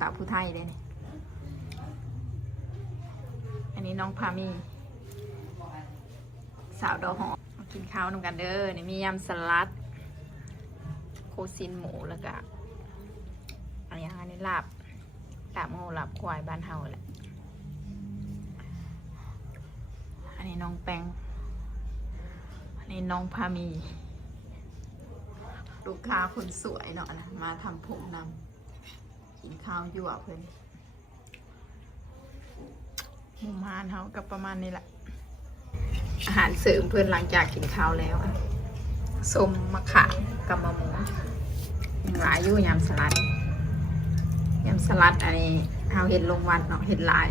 สาวผู้ไทยเลยนี่อันนี้น้องพามีสาวดอกหอมกินข้าวนำกันเด้อนี่มียำสลัดโคซินหมูแล้วก็อันนี้ลาบโง่ลาบควายบ้านเฮาแหละอันนี้น้องแป้งอันนี้น้องพามีลูกค้าคนสวยเนาะนะมาทำผมนำกินข้าวยั่วเพื่อนหมู่บ้านเขากับประมาณนี้แหละอาหารเสริมเพื่อนหลังจากกินข้าวแล้วส้มมะขามกับมะม่วงหลายอยู่ยำสลัดอันนี้เอาเห็ดลงวันเนาะเห็ดลาย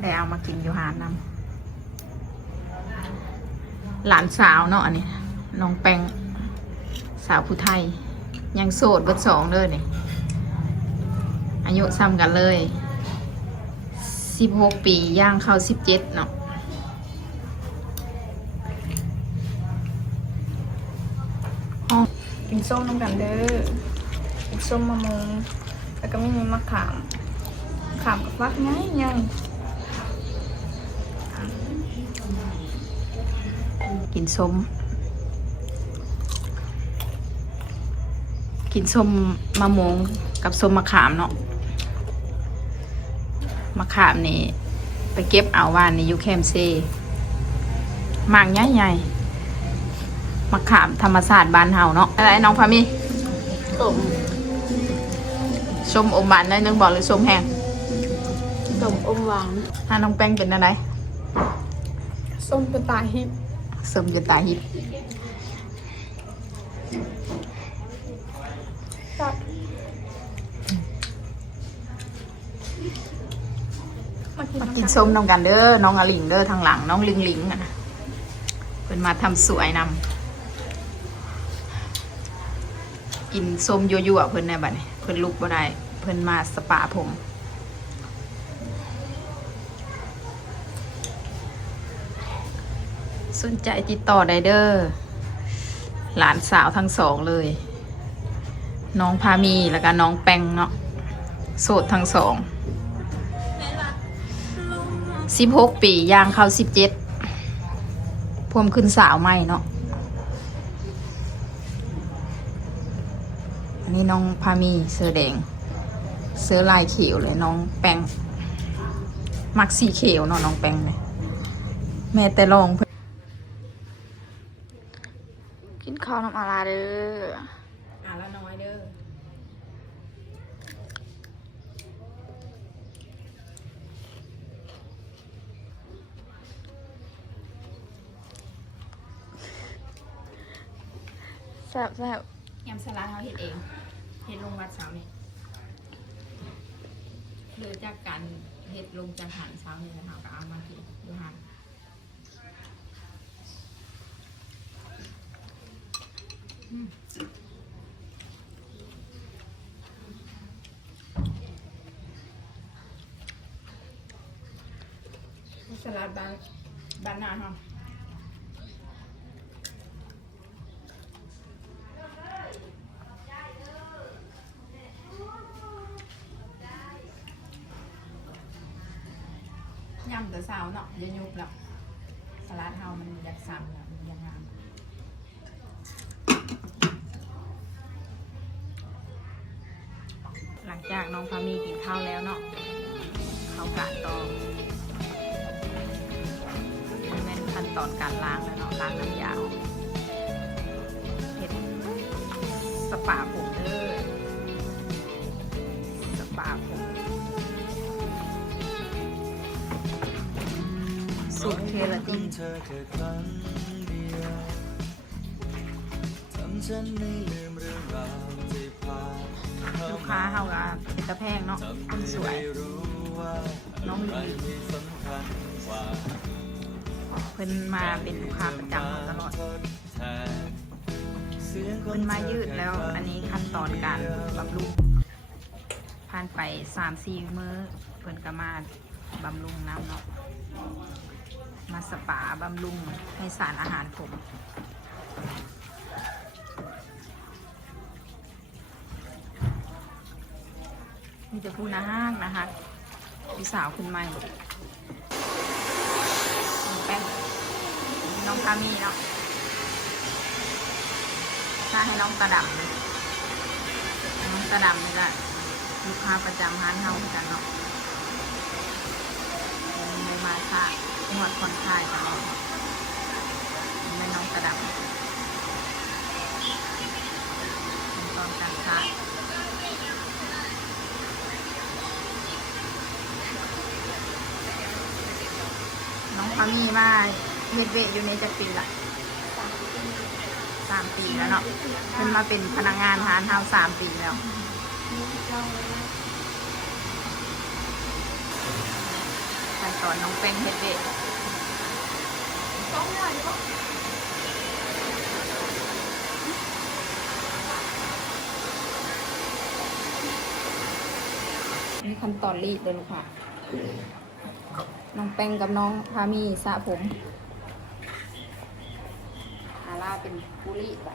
ได้เอามากินอยู่หานำหลานสาวเนาะอันนี้น้องแป้งสาวผู้ไทยยังโสดเบิด2เลยนี่อายุซ้ำกันเลย16 ปีย่างเข้า17เนาะกินส้มน้ำกันเด้อกินส้มมะม่วงแล้วก็ไม่มีมะขามกับฟักง่ายกินส้มมะม่วงกับส้มมะขามเนาะมะขามนี่ไปเก็บเอาวานนี่อยู่แคมเซ่หมากใหญ่ๆมะขามธรรมศาสตร์บ้านเฮาเนาะอะไรน้องพามีส้มอมหวานได้นึงบอกหรือส้มแห้ง ส้มอมหวาน ถ้าน้องแป้งเป็นอะไร ส้มเป็นตาฮิป ส้มจะตาฮิปมากินส้มน้องกันเด้อน้องอลิงเด้อทางหลังน้องลิงอะนะเป็นมาทำสวยนำกินส้มยั่วๆเพิ่นในบัดนี้เพิ่นลุกบ่ได้เพิ่นมาสปาผมสนใจติดต่อได้เด้อหลานสาวทั้ง2เลยน้องพามีแล้วก็น้องแป้งเนาะโสดทั้ง2 16 ปีย่างเข้า17พวมขึ้นสาวใหม่เนาะอันนี้น้องพามีเสื้อแดงเสื้อลายเขียวเลยน้องแป้งมักสีเขียวเนาะน้องแป้งเลยแม่แต่ลองกินข้าวน้ำอาลาเด้อ ละน้อยเด้อแซ่บยำสลัดเขาเห็ดเองเห็ดลงวัดเช้านี่หรือจากการเห็ดลงจากหันเช้านี่นะคะก็เอามากินดูหันสลัดบ้านนาค่ะยำแต่สาวเนาะเยอะยุบแล้วสลัดเฮามันอยากสั่งแล้วมันยังงามหลังจากน้องพามีกินข้าวแล้วเนาะเขากะต่อแม่นขั้นตอนการล้างแล้วเนาะล้างน้ำยาวเห็ดสปาผมเด้อสปาผมสูตรเคราตินลูกค้าเฮาก็เป็นตะแพงเนาะคนสวยน้องลีเพิ่นมาเป็นลูกค้าประจำตลอดเพิ่นมายืดแล้วอันนี้ขั้นตอนการบำรุงผ่านไป 3-4 มื้อเพิ่นก็มาบำรุงน้ำเนาะมาสปาบำรุงให้สารอาหารผม ก มีแต่ผู้นะฮากนะคะพี่สาวคุณใหม่แป้งน้องพามีเนาะถ้าให้น้องตาดำน้องตาดำนี่ก็ลูกค้าประจำร้านเฮาเหมือนกันเนาะไม่มาค่ะนวดคนไข้ตลอดไม่น้องตาดำตอนการค่ะน้องพามีมาเฮ็ดเวทอยู่ในจักปีละ3 ปีแล้วเนาะเพิ่นมาเป็นพนักงานร้านเฮา3 ปีแล้วขั้นตอนน้องแป้งเฮ็ดเวทนี่ขั้นตอนรีดเลยลูกค่ะน้องแป้งกับน้องพามีสระผมอาล่าเป็นผู้รีดไป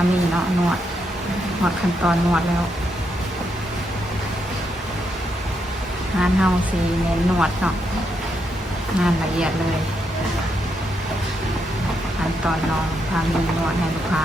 พามีเนาะนวดขั้นตอนนวดแล้วงานเฮาสีเน้นนวดเนาะงานละเอียดเลยขั้นตอนน้องพามีนวดให้ลูกค้า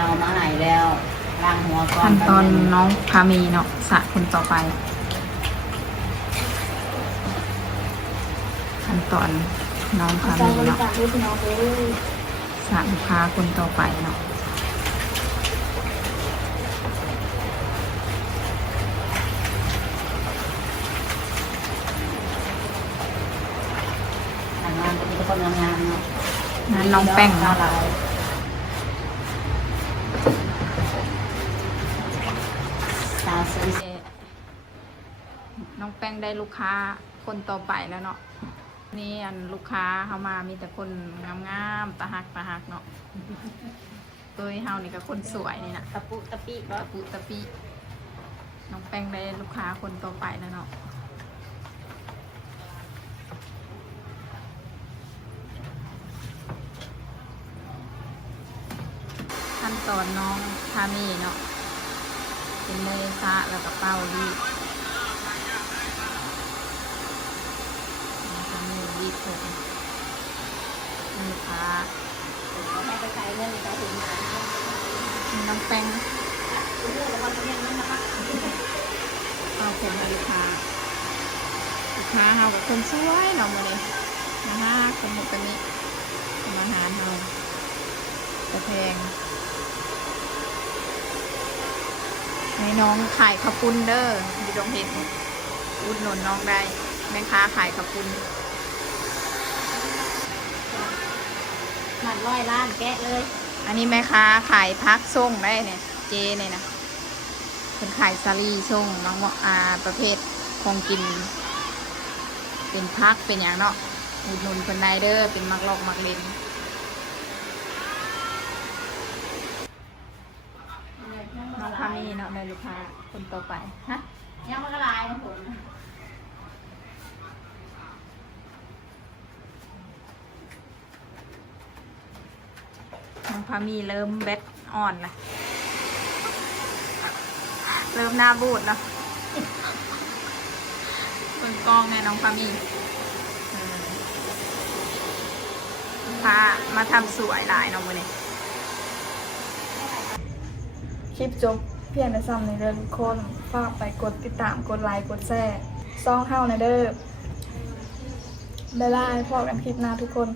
เรามาไหนแล้วล้างหัวก่อน ขั้นตอนน้องพามีเนาะสระคนต่อไปขั้นตอนน้องพามีเนาะสระลูกค้าคนต่อไปเนาะ ทำงานเป็นคนทำงานเนาะ นั้นน้องแป้งเนาะ ตาซื้อ น้องแป้งได้ลูกค้าคนต่อไปแล้วเนาะนี่อันลูกค้าเขามามีแต่คนงามๆตาหักเนาะตัวเฮานี่ก็คนสวยนี่นะ ตะปุตะปีบ่ ตะปุตะปีน้องแป้งได้ลูกค้าคนต่อไปแล้วเนาะขั้นตอนน้องพามีเนาะเป็นเนยซะแล้วก็เป้าดีพามีดีผมลูกค้า เขาให้ไปใช้เงินในการถึงงาน น้องแป้ง เรื่องแล้วมันเรียนนั่นนะคะ เอาผมให้ลูกค้าเฮากับคนสวยเนาะมื้อนี้นะคะคนหมดกันนี้อาหารเฮาแต่แพงให้น้องขายข้าวปุ้นเด้ออยู่ตรงเห็นอุดหนุนน้องได้แม่ค้าขายข้าวปุ้น หลัก100 ล้านแกะเลย อันนี้แม่ค้าขายพักส่งได้เนี่ยเจเนี่ยนะเป็นขายซาลีส่งน้องประเภทของกิน เป็นพักเป็นอย่างเนาะอุดหนุนคนไดเดอร์เป็นมักลอกมักเลนน้องพามีเนาะในลูกค้าคนต่อไปฮะ ยังมันก็ลายนะผม น้องพามีเริ่มแบตอ่อนละเริ่มหน้าบูดเนาะ บิ่งกล้องแน่น้องพามีพามาทำสวยหลายน้องวันนี้ คลิปจบเพียงแต่ซ้ำในเด้อทุกคนฝากไปกดติดตามกดไลค์กดแชร์ซ่องเฮาในเด้อบ๊ายบายพบกันคลิปหน้าทุกคน